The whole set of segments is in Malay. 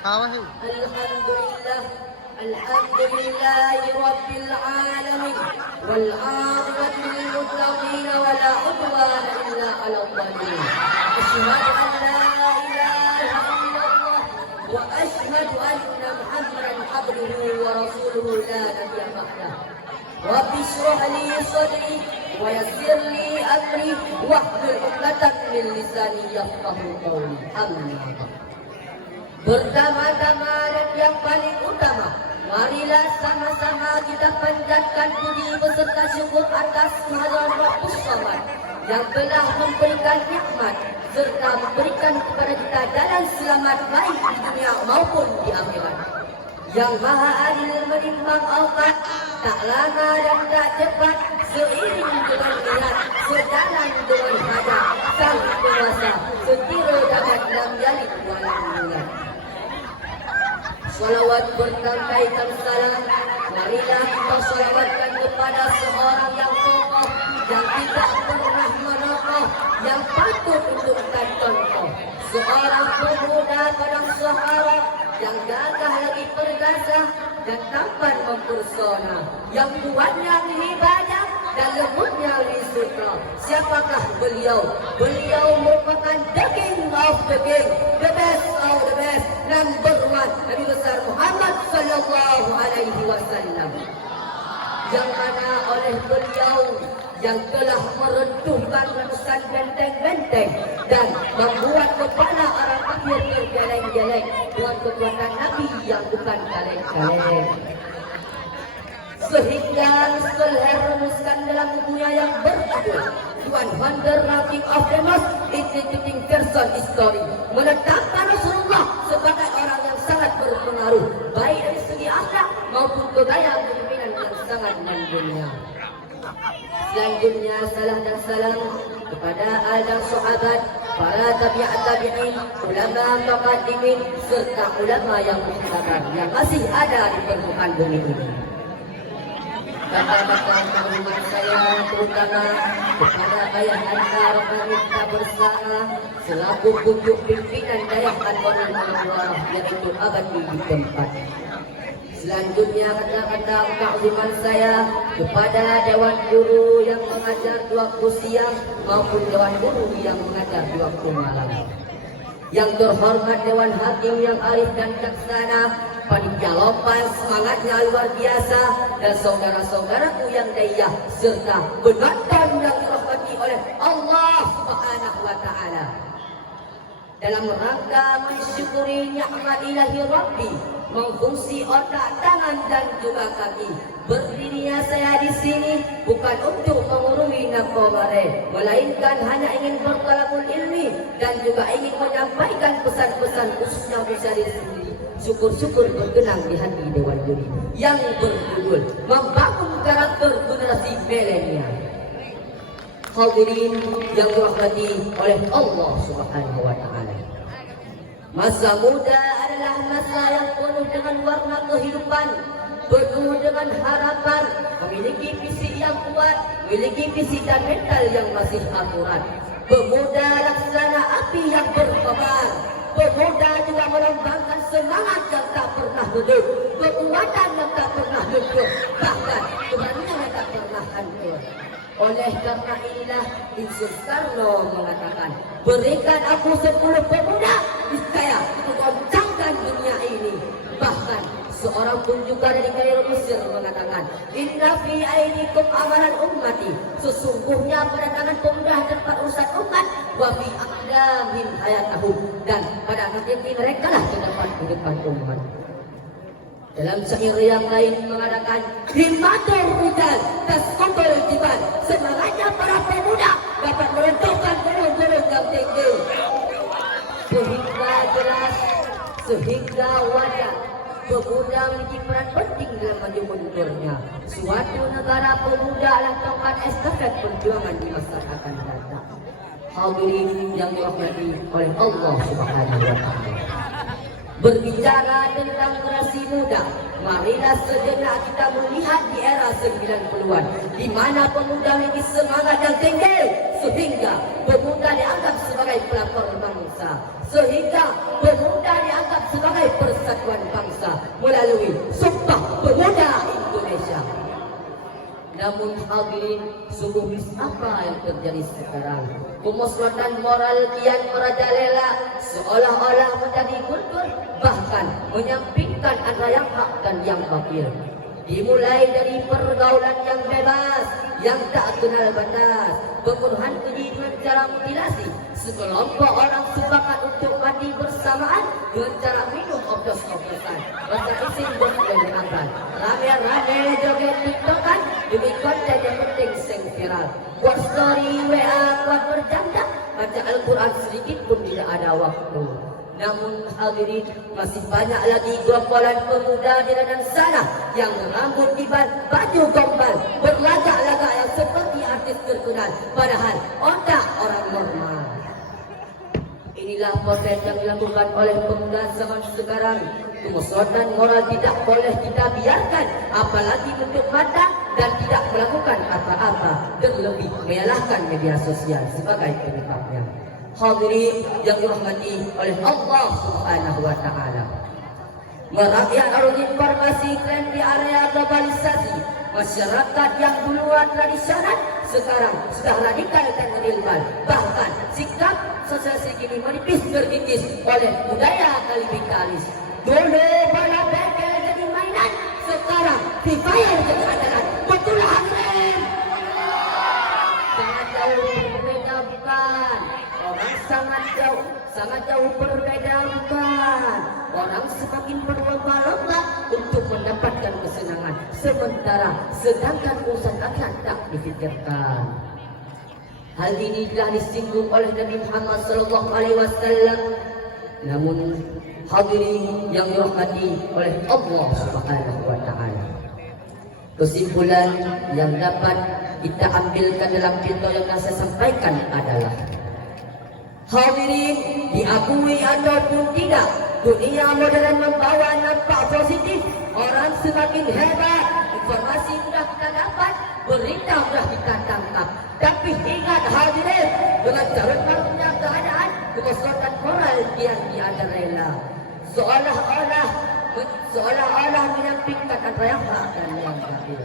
الحمد لله الحمد لله رب العالمين والعاقبة للمتقين ولا عدوان إلا على الظالمين أشهد أن لا إله إلا الله وأشهد أن محمدا عبده ورسوله لا نبي بعده رب اشرح لي صدري ويسر لي أمري واحلل عقدة من لساني يفقهوا قولي أما بعد. Pertama-tama dan yang paling utama, marilah sama-sama kita panjatkan puji beserta syukur atas kehadiran Rabbus Samad yang telah memberikan nikmat serta memberikan kepada kita jalan selamat baik di dunia maupun di akhirat. Yang Maha Adil menimbang auqat tak lama dan tak cepat seiring dengan niat sejalan dengan hajat sang penguasa sekira dapat lam yalid walam yulad. Salawat bertangkaikan salam, marilah kita salawatkan kepada seorang yang kokoh, yang tidak pernah merokok, yang patut untuk kita contoh. Seorang pemuda padang Sahara yang gagah lagi perkasa dan tampan mempesona, yang kuatnya ibadah dan lembutnya sutra. Siapakah beliau? Beliau merupakan the king of the king, the best of the best, number one, Nabi besar Muhammad sallallahu alaihi wasallam. Yang mana oleh beliau yang telah meruntuhkan ratusan benteng-benteng dan membuat kepala orang kafir tergeleng-geleng dengan kekuatan Nabi yang bukan kaleng-kaleng. Sehingga Solher rumuskan dalam bukunya yang berjudul 100 Ranking of the Most Intimidating Person History, menetapkan Rasulullah sebagai orang yang sangat berpengaruh baik dari segi akhlak maupun gaya kepemimpinan yang sangat mendunia. Selanjutnya salah dan salam kepada al dan sahabat, para tabi'in, ulama muqaddimin serta ulama yang muktabar yang masih ada di permukaan bumi ini. Kata-kata kalimat saya terutama kepada ayah anda rekan kita bersama selaku pucuk pimpinan daya Anwarul Anwar yaitu abadi di tempat. Selanjutnya kata-kata takziman saya kepada dewan guru yang mengajar di waktu siang maupun dewan guru yang mengajar di waktu malam. Yang terhormat dewan hakim yang arif dan bijaksana, panitia lompat semangatnya luar biasa, dan saudara-saudaraku yang daya serta penonton yang dirahmati oleh Allah Subhanahu wa taala. Dalam rangka mensyukuri nikmat ilahi Rabbi, mengfungsi otak, tangan dan juga kaki. Berdirinya saya di sini bukan untuk mengurungi nafkobare, melainkan hanya ingin bertalabul ilmi dan juga ingin menyampaikan pesan-pesan khususnya bisa di sini. Syukur-syukur berkenang di hati dewan juri yang berjudul membangun karakter generasi milenial. Hadirin yang dirahmati oleh Allah Subhanahu wa taala. Masa muda adalah masa yang penuh dengan warna kehidupan, penuh dengan harapan, memiliki fisik yang kuat, memiliki fisik dan mental yang masih akurat. Pemuda laksana api yang berkobar. Pemuda juga melambangkan semangat yang tak pernah redup, kekuatan yang tak pernah luntur, bahkan keberanian yang tak pernah hancur. Oleh karena inilah Insinyur Soekarno mengatakan, berikan aku 10 pemuda, niscaya aku goncangkan dunia ini. Bahkan seorang pun juga dari Kairo Mesir mengatakan, inna fi aidikum amalan ummati, sesungguhnya pada tangan pemuda tempat urusan umat, wa fi aqdamihim hayatahum, dan pada kaki mereka lah terdapat kehidupan umat. Dalam syair yang lain mengatakan, himmatul rijal tasqatul jibal, semangatnya para pemuda dapat merentokkan gunung-gunung yang tinggi. Sehingga jelas, sehingga wajar, pemuda memiliki peran penting dalam maju mundurnya suatu negara. Pemuda adalah tongkat estafet perjuangan di masa akan datang. Hadirin yang dirahmati oleh Allah Subhanahu wa taala. Berbicara tentang generasi muda, marilah sejenak kita melihat di era 90-an, di mana pemuda memiliki semangat yang tinggi, sehingga pemuda dianggap sebagai pelakor bangsa, sehingga pemuda dianggap sebagai persatuan bangsa melalui Sumpah Pemuda Indonesia. Namun hadirin, sungguh apa yang terjadi sekarang? Kemusnahan moral kian merajalela, seolah-olah menjadi kultur, bahkan menyampingkan antara yang hak dan yang batil. Dimulai dari pergaulan yang bebas, yang tak kenal batas, pembunuhan keji dengan cara mutilasi. Sekelompok orang sepakat untuk mati bersamaan dengan cara minum oplos-oplosan, rasa isin berkelanjutan, rame-rame joget tiktokan demi konten yang penting sing viral. Buat story WA kuat berjam-jam, baca Al-Quran sedikit pun tidak ada waktu. Namun hadirin, masih banyak lagi gerombolan pemuda di dalam sana yang rambut kibal, baju gombal, berlagak-lagak yang seperti artis terkenal, padahal otak orang normal. Inilah poten yang dilakukan oleh pemuda zaman sekarang. Kemusnahan moral tidak boleh kita biarkan, apalagi untuk mata dan tidak melakukan apa-apa, terlebih menyalahkan media sosial sebagai penyebabnya. Hadirin yang dirahmati oleh Allah Subhanahu wa taala. Merakyat arus informasi tren di area globalisasi, masyarakat yang duluan tradisional sekarang sudah radikal dan rilbal. Bahkan sikap sosial ini menipis terkikis oleh budaya kalipitalis. Dulu bola bekel jadi mainan, sekarang dibayar jadi ajaran. Betul hadirin? Sangat jauh berbeda bukan? Orang sangat jauh berbeda bukan? Orang semakin berlomba-lomba untuk mendapatkan kesenangan, sedangkan urusan akhirat tak difikirkan. Hal ini telah disinggung oleh Nabi Muhammad SAW. Namun hadirin yang dirahmati oleh Allah Subhanahu wa taala, kesimpulan yang dapat kita ambilkan dalam contoh yang saya sampaikan adalah, hadirin, diakui ataupun tidak, dunia modern membawa dampak positif. Orang semakin hebat, informasi mudah kita dapat, berita mudah kita tangkap. Tapi ingat hadirin, dengan carut marutnya keadaan, kemusnahan moral kian tiada rela, seolah-olah menyampingkan antara yang hak dan yang batil.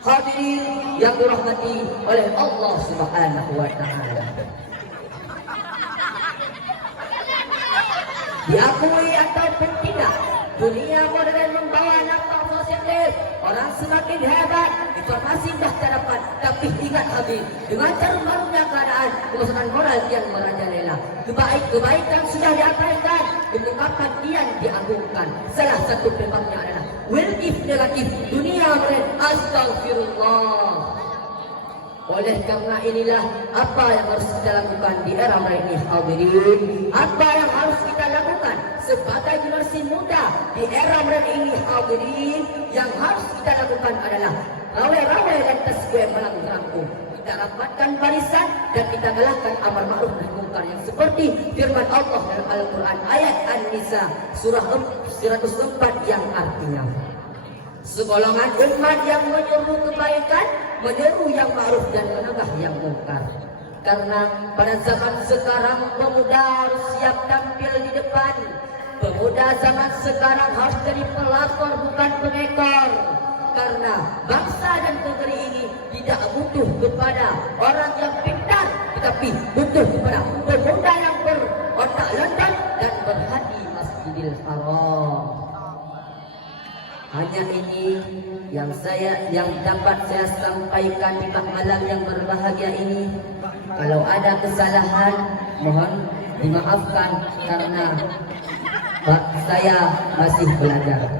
Hadirin yang dirahmati oleh Allah Subhanahu wa taala, diakui ataupun tidak, dunia modern membawa dampak positif. Orang semakin hebat, informasi dah terdapat. Tapi ingat habis, dengan carut marutnya keadaan, kemusnahan moral kian merajalela. Kebaikan sudah diabaikan, kemungkaran kian diagungkan. Salah satu penyebabnya adalah will give negatif, dunia modern. Astagfirullah. Oleh karena inilah apa yang harus kita lakukan di era ini hadirin. Apa yang harus kita lakukan sebagai generasi muda di era ini hadirin, yang harus kita lakukan adalah rawai-rawai dan tasbih malam rangkum. Kita rapatkan barisan dan kita galakkan amar ma'ruf nahi munkar, yang seperti firman Allah dalam Al-Quran ayat An-Nisa surah 104 yang artinya, segolongan umat yang menyuruh kebaikan, menyeru yang ma'ruf dan menegah yang munkar. Karena pada zaman sekarang pemuda harus siap tampil di depan. Pemuda zaman sekarang harus jadi pelakor bukan pengekor. Karena bangsa dan negeri ini tidak butuh kepada orang yang pintar, tetapi butuh kepada pemuda yang berotak lantang dan berhati Masjidil Haram. Hanya ini yang dapat saya sampaikan di malam yang berbahagia ini. Kalau ada kesalahan, mohon dimaafkan karena saya masih belajar.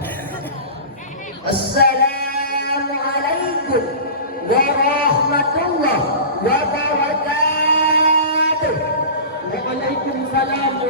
Assalamualaikum warahmatullahi wabarakatuh. Waalaikumsalam.